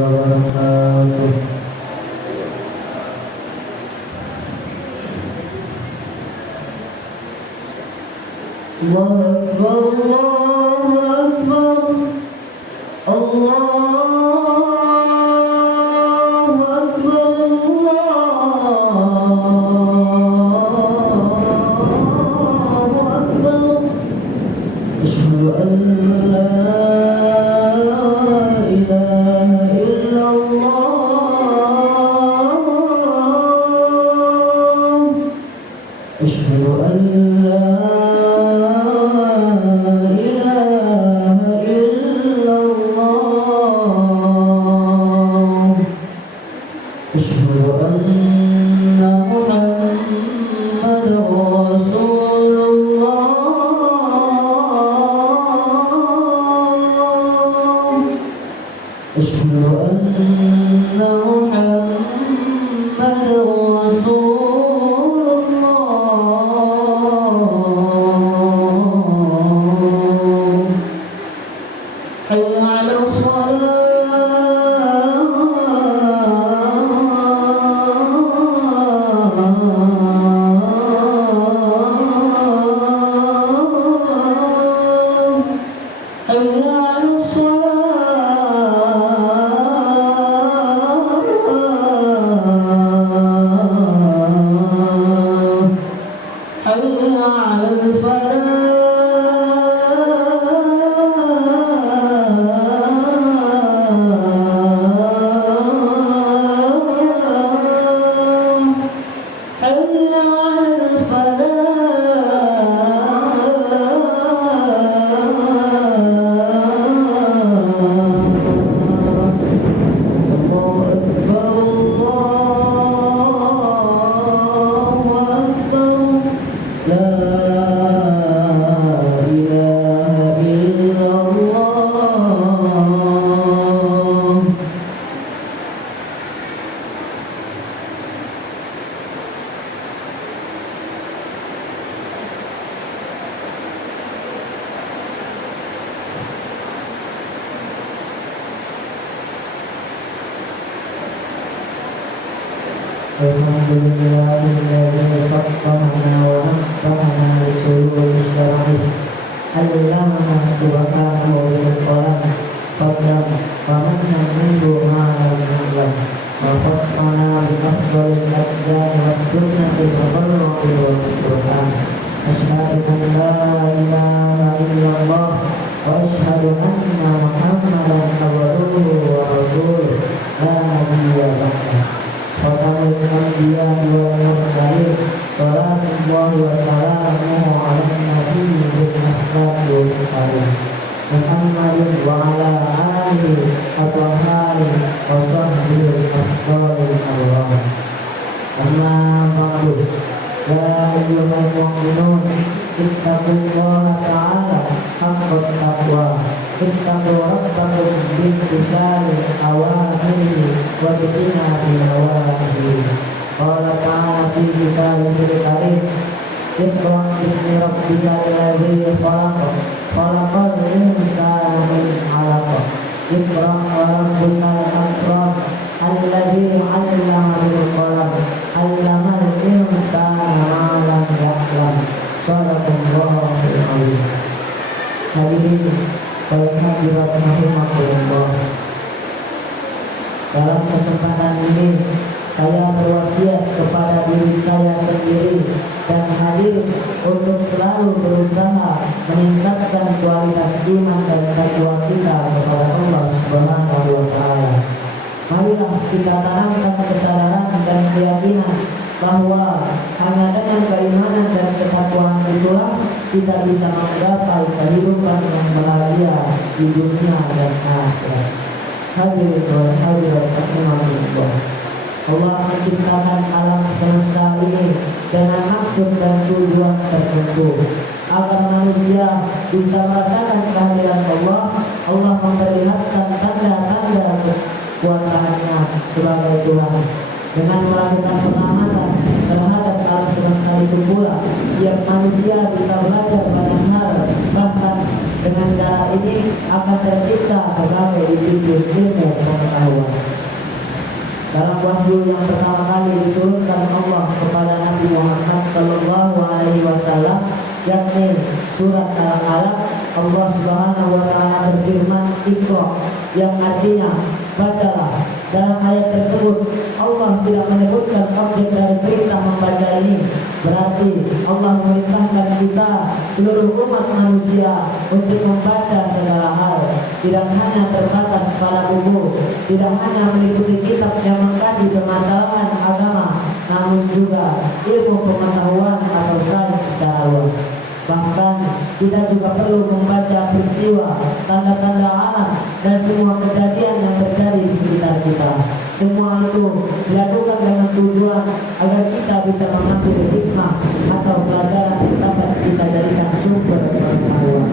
wabarakatuh. Allahu Akbar, Allahu Akbar, Allahu Akbar. Asyhadu an la ilaha illallah. Asyhadu an la Alhamdulillahilladzi faqqahana wa naffa'ana bisulul syar'i allamana subhanahu wa ta'ala fadlan wa manna minhu ma lam na'lam wa fassana bi afdalil adyan was sunnati wa qarrabi wal Qur'an. Asyhadu an la ilaha illallah wa asyhadu anna Muhammadan abduhu wa rasuluh la nabiyya ba'dahu. Fatamul anbiya wal mursalin sallallahu wa sallamu ala nabiyil akhlaqil karim Muhammadin wa ala alihi at-tahharin wa sahbihi afdalil abrar. Amma ba'du, ya ayyuhal mu'minun ittaqullaha ta'ala haqqa taqwa. Ittaqu rabbakum bimtithali awamirihi wa bijtinabi nawahihi. Qala ta'ala fi kitabihil karim, Iqra bismi rabbikal ladzi khalaq, khalaqal insana min 'alaq. Iqra wa rabbukal akram, alladzi 'allama bil qalam, 'allamal insana ma lam ya'lam. Shadaqallahul 'azim. Hadirin baik hadirat rahimahullah. Dalam kesempatan ini saya berwasiat kepada diri saya sendiri dan hadir untuk selalu berusaha meningkatkan kualitas iman dan takwa kita kepada Allah Subhanahu wa ta'ala. Marilah kita tanamkan kesadaran dan keyakinan bahwa hanya dengan keimanan dan ketakwaan itulah kita bisa menggapai kehidupan yang bahagia di dunia dan akhirat. Hadirin dan hadirat rahimahullah. Allah menciptakan alam semesta ini dengan maksud dan tujuan tertentu agar manusia bisa merasakan kehadiran Allah. Allah memperlihatkan tanda-tanda kekuasaannya sebagai Tuhan dengan melakukan pengamatan terhadap alam semesta itu pula. Tiap manusia bisa belajar banyak hal, bahkan dengan cara ini akan tercipta berbagai disiplin ilmu pengetahuan. wahyu yang pertama kali diturunkan Allah kepada Nabi Muhammad Shallallahu Alaihi Wasallam, yakni surat Al-Alaq. Allah Subhanahu Wa Taala berfirman, Iqra, yang artinya bacalah. Dalam ayat tersebut Allah tidak menyebutkan objek dari perintah membaca ini. Berarti Allah memerintahkan kita seluruh umat manusia untuk membaca segala hal, tidak hanya terbatas pada buku, tidak hanya meliputi kitab yang mengkaji permasalahan agama, namun juga ilmu pengetahuan atau sains secara luas. Bahkan kita juga perlu membaca peristiwa, tanda-tanda alam, dan semua kejadian yang terjadi di sekitar kita. Semua itu dilakukan dengan tujuan agar kita bisa mengambil hikmah atau pelajaran yang dapat kita jadikan sumber pengetahuan.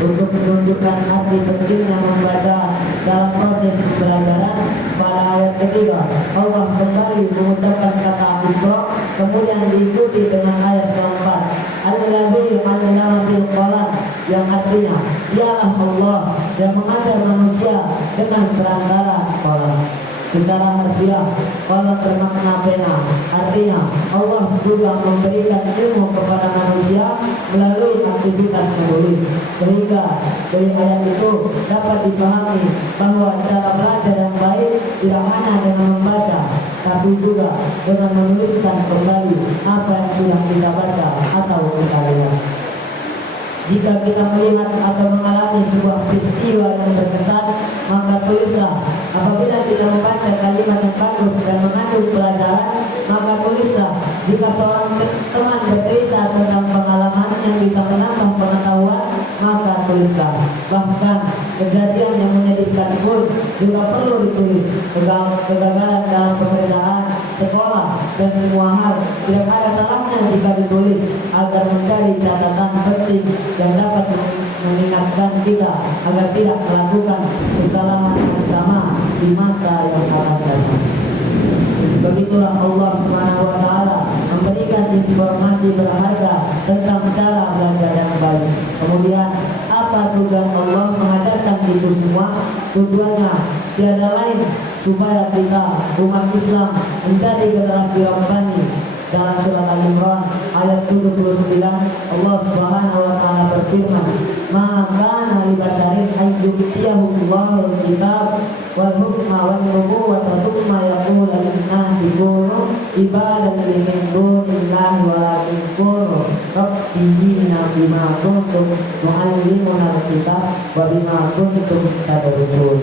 Untuk menunjukkan arti pentingnya membaca dalam proses pembelajaran, pada ayat ketiga Allah kembali mengucapkan kata Iqra, kemudian diikuti dengan ayat keempat Alladzi 'allama bil qalam, yang artinya dialah Allah yang mengajar manusia dengan perantara qalam. Secara harfiah, qalam bermakna pena, artinya Allah juga memberikan ilmu kepada manusia melalui aktivitas menulis, sehingga dari ayat itu dapat dipahami bahwa cara belajar yang baik tidak hanya dengan membaca, tapi juga dengan menuliskan kembali apa yang sudah kita baca atau kita lihat. Jika kita melihat atau mengalami sebuah peristiwa yang berkesan, maka tulislah. Apabila kita membaca kalimat yang bagus dan mengandung pelajaran, maka tulislah. Jika seorang teman bercerita tentang pengalaman yang bisa menambah pengetahuan, maka tulislah. Bahkan kejadian yang menyedihkan pun juga perlu ditulis. Kegagalan dalam pekerjaan, sekolah, dan semua hal tidak ada salahnya jika ditulis agar mencari catatan penting yang dapat mengingatkan kita agar tidak melakukan kesalahan yang sama di masa yang akan datang. Begitulah Allah Subhanahu Wa Taala memberikan informasi berharga tentang cara belajar yang baik. Kemudian apa tujuan Allah mengajarkan itu semua? Tujuannya tiada lain supaya kita umat Islam menjadi generasi Rabbani. Dalam surat Al-Imran ayat 79 Allah Subhanahu Wa Taala berfirman, "Maka li basyarin ayyutiyahu Allahul kitab wal hukma wan nubuwwata tsumma yaqulu lin-nasi kunu ibadan min dunillahi walakin kunu rabbina bima kuntum tu'allimuna al-kitab wa bima kuntum tadrusun."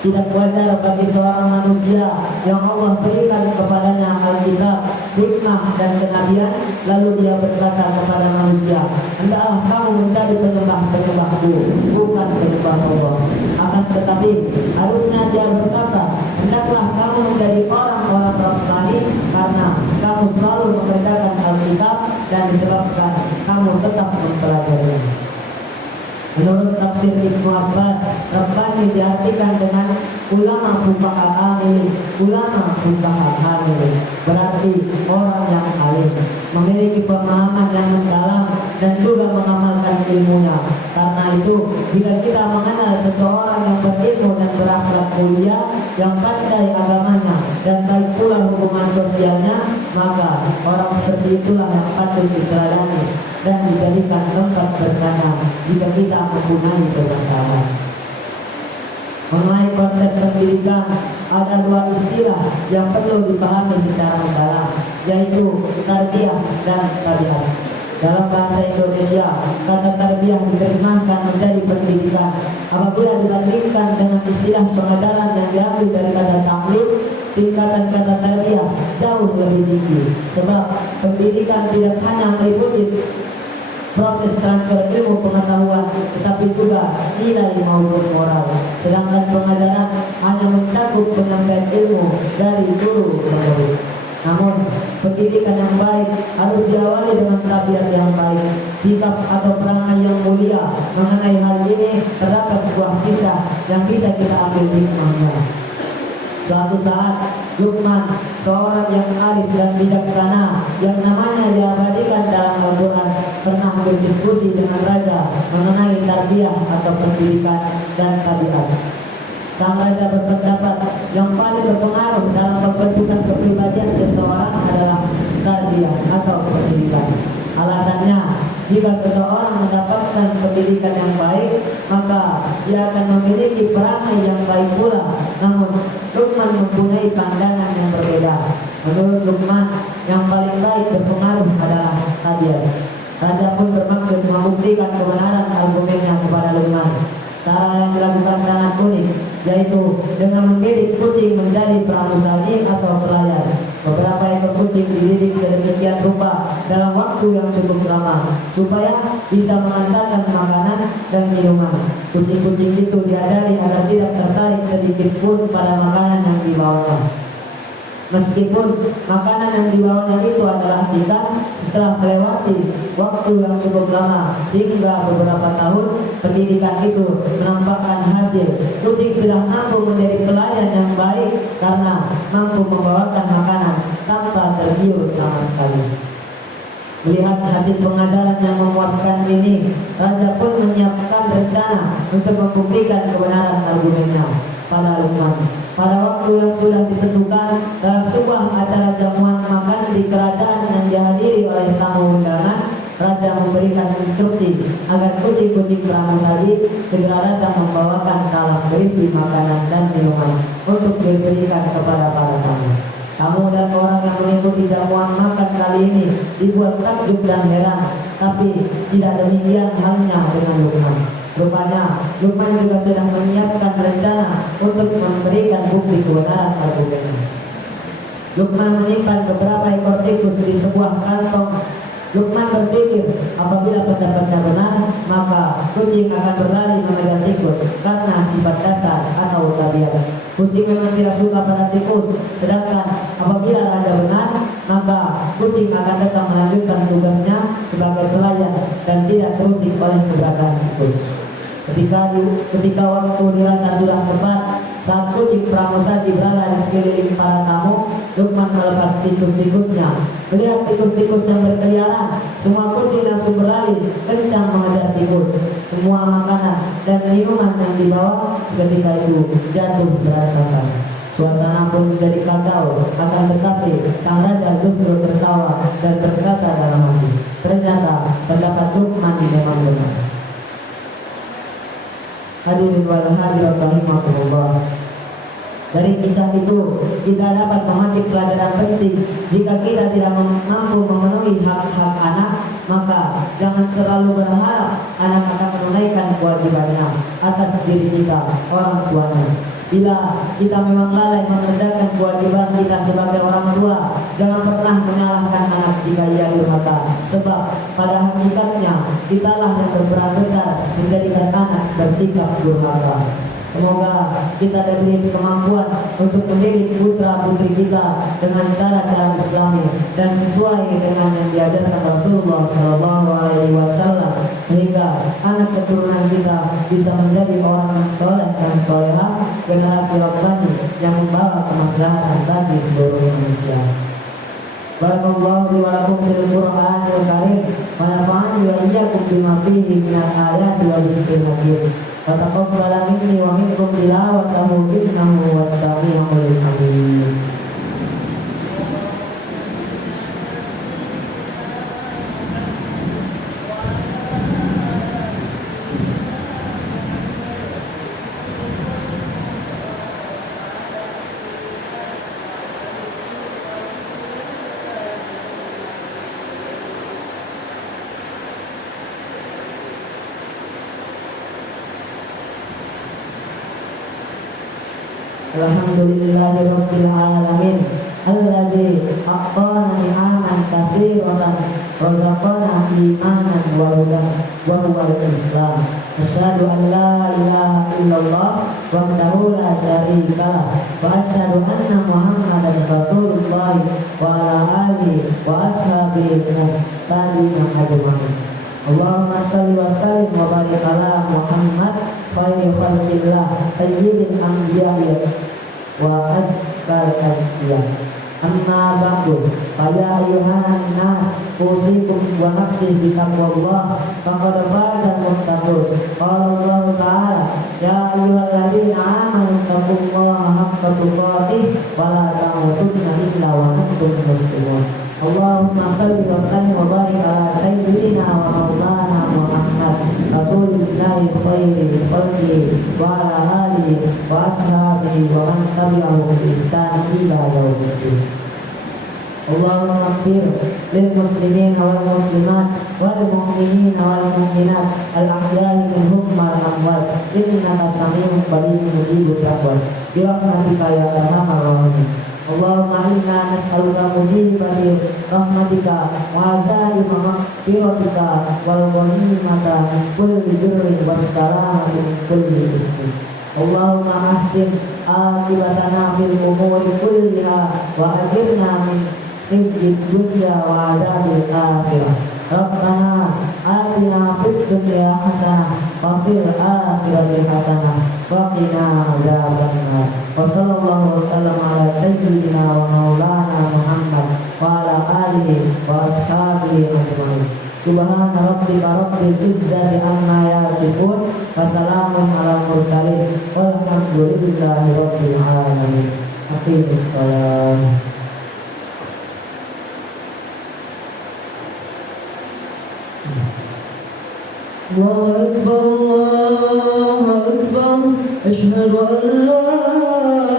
Tidak wajar bagi seorang manusia yang Allah berikan kepadanya Alkitab, hikmah, dan kenabian, lalu dia berkata kepada manusia, "Hendaklah kamu menjadi penyembah-penyembahku, bukan penyembah Allah." Akan tetapi harusnya dia berkata, "Hendaklah kamu menjadi orang-orang Rabbani, karena kamu selalu mengerjakan Alkitab dan disebabkan kamu tetap mempelajarinya." Menurut tafsir Ibnu Abbas, Rabbani diartikan dengan ulama fuqaha amil. Ulama fuqaha amil berarti orang yang alim, memiliki pemahaman yang mendalam dan juga mengamalkan ilmunya. Karena itu, jika kita mengenal seseorang yang berilmu dan berakhlak mulia, yang pandai agamanya dan baik pula hubungan sosialnya, maka orang seperti itulah yang patut diteladani dan dijadikan tempat bertanya jika kita mempunyai permasalahan. Mengenai konsep pendidikan, ada dua istilah yang perlu dipahami secara mendalam, yaitu tarbiyah dan tabiat. Dalam bahasa Indonesia, kata tarbiyah diterjemahkan menjadi pendidikan. Apabila dibandingkan dengan istilah pengajaran yang diambil dari kata taklim, tingkatan kata tarbiyah jauh lebih tinggi. Sebab pendidikan tidak hanya meliputi proses transfer ilmu pengetahuan, tetapi juga nilai maupun moral. Sedangkan pengajaran hanya mencakup penyampaian ilmu dari guru ke murid. Namun, pendidikan yang baik harus diawali dengan tabiat yang baik, sikap atau perangai yang mulia. Mengenai hal ini terdapat sebuah kisah yang bisa kita ambil hikmahnya. Suatu saat, Luqman, seorang yang arif dan bijaksana yang namanya diabadikan dalam Al-Quran, pernah berdiskusi dengan raja mengenai tarbiyah atau pendidikan dan tabiat. Sang raja berpendapat yang paling berpengaruh dalam pembentukan kepribadian seseorang adalah tarbiyah atau pendidikan. Alasannya, jika seseorang mendapatkan pendidikan yang baik, maka dia akan memiliki perangai yang baik pula. Namun, Luqman mempunyai pandangan yang berbeda. Menurut Luqman, yang paling baik berpengaruh adalah tarbiyah. Raja pun bermaksud membuktikan kebenaran argumennya kepada Luqman. Cara yang dilakukan sangat unik, yaitu dengan mendidik kucing menjadi pramusadi atau pelayan. Beberapa ekor kucing dididik sedemikian rupa dalam waktu yang cukup lama supaya bisa mengantarkan makanan dan minuman. Kucing-kucing itu diajari agar tidak tertarik sedikit pun pada makanan yang dibawanya. Meskipun makanan yang dibawanya itu adalah ikan, setelah melewati waktu yang cukup lama hingga beberapa tahun, pendidikan itu menampakkan hasil. Kucing sudah mampu menjadi pelayan yang baik karena mampu membawakan makanan tanpa tergiur sama sekali. Melihat hasil pengajaran yang memuaskan ini, Raja pun menyiapkan rencana untuk membuktikan kebenaran argumennya pada Luqman. Pada waktu yang sudah ditentukan, dalam sebuah acara jamuan makan di kerajaan yang dihadiri oleh tamu undangan, Raja memberikan instruksi agar kucing-kucing pramusadi segera datang membawakan talam berisi makanan dan minuman untuk diberikan kepada para tamu. Tamu dan orang yang mengikuti jamuan makan kali ini dibuat takjub dan heran, tapi tidak demikian halnya dengan Luqman. Rupanya Luqman juga sudah menyiapkan rencana untuk memberikan bukti kebenaran argumennya. Luqman menyimpan beberapa ekor tikus di sebuah kantong. Luqman berpikir apabila pendapatnya benar, maka kucing akan berlari mengejar tikus karena sifat dasar atau tabiat. Kucing memang tidak suka pada tikus, sedangkan apabila raja benar, maka kucing akan tetap melanjutkan tugasnya sebagai pelayan dan tidak terusik oleh keberadaan tikus. Ketika waktu dirasa sudah tepat, saat kucing pramusadi berada di sekeliling para tamu, Luqman melepas tikus-tikusnya. Melihat tikus-tikus yang berkeliaran, semua kucing langsung berlari kencang mengejar tikus. Semua makanan dan minuman yang dibawa seketika itu jatuh berantakan. Suasana pun menjadi kacau, akan tetapi sang raja justru tertawa dan berkata dalam hati, ternyata pendapat Luqman memang benar. Hadirin wal hadirat rahimakumullah. Dari kisah itu kita dapat memetik pelajaran penting. Jika kita tidak mampu memenuhi hak-hak anak, maka jangan terlalu berharap anak akan menunaikan kewajibannya atas diri kita, orang tuanya. Bila kita memang lalai mengerjakan kewajiban kita sebagai orang tua, jangan pernah menyalahkan anak jika ia durhaka, sebab pada hakikatnya kitalah yang berperan besar menjadikan anak bersikap durhaka. Semoga kita diberi kemampuan untuk mendidik putra putri kita dengan cara-cara Islami dan sesuai dengan yang diajarkan Rasulullah SAW, sehingga anak keturunan kita bisa menjadi orang yang soleh dan solehah, generasi Rabbani yang membawa kemaslahatan bagi seluruh manusia. Barakallahu li wa lakum fil Qur'anil Karim wa nafa'ani wa iyyakum bima fihi minal ayati wa dzikril hakim. Wa taqabbal minni wa minkum tilawatahu innahu was-sami'ul 'alim. Alhamdulillahirabbil alamin alladzi aqana ni'aman katsiratan wa razaqana imanan wa hudan wa huwal islam. Asyhadu an la ilaha illallah wahdahu la syarika lah wa asyhadu anna Muhammadan rasulullah wa ala alihi wa ashabihi muhtadin ajmain. Allahumma shalli wa sallim wa barik ala Muhammad khairu khalqillah sayyidil anbiya wa azkar anbiya. Amma ba'du, ya ayuhan nas, usikum wa nafsi bi taqwallah faqad faza muttaqun. Qala Allah ta'ala, ya ayyuhalladzina amanu taqullaha haqqa tuqatih antum muslimun. Allahumma salli wa sallim wa barik ala sayyidina wa maulana Muhammad rasulillahi khairil khalqi wa ala alihi wa ashabihi wa man tabi'ahum bi ihsan ila yaumiddin. Allahumma ighfir lil muslimin wal muslimat wal mu'minin wal mu'minat al ahya'i minhum wal amwat innaka sami'un qaribun mujibud da'wat bi rahmatika ya arhamar rahimin. Allahumma inna nas'aluka mujibati rahmatika wa azaima maghfiratika wal ghanimata min kulli birrin was salamati min kulli ithmin. Allahumma ahsin aqibatana fil umuri kulliha wa ajirna min khizyi dunya wa adzabil akhirah. Rabbana atina fid dunya hasanah wa fil akhirati hasanah wa qina adzabannar. Wa sallallahu wasallam ala sayyidina wa maulana Muhammad wa ala alihi wa ashabihi ajma'in. Subhana rabbika rabbil izzati amma yasifun wa salamun ala mursalin walhamdulillahi rabbil alamin. Aqimus shalah. الله أكبر الله أكبر أشهد أن لا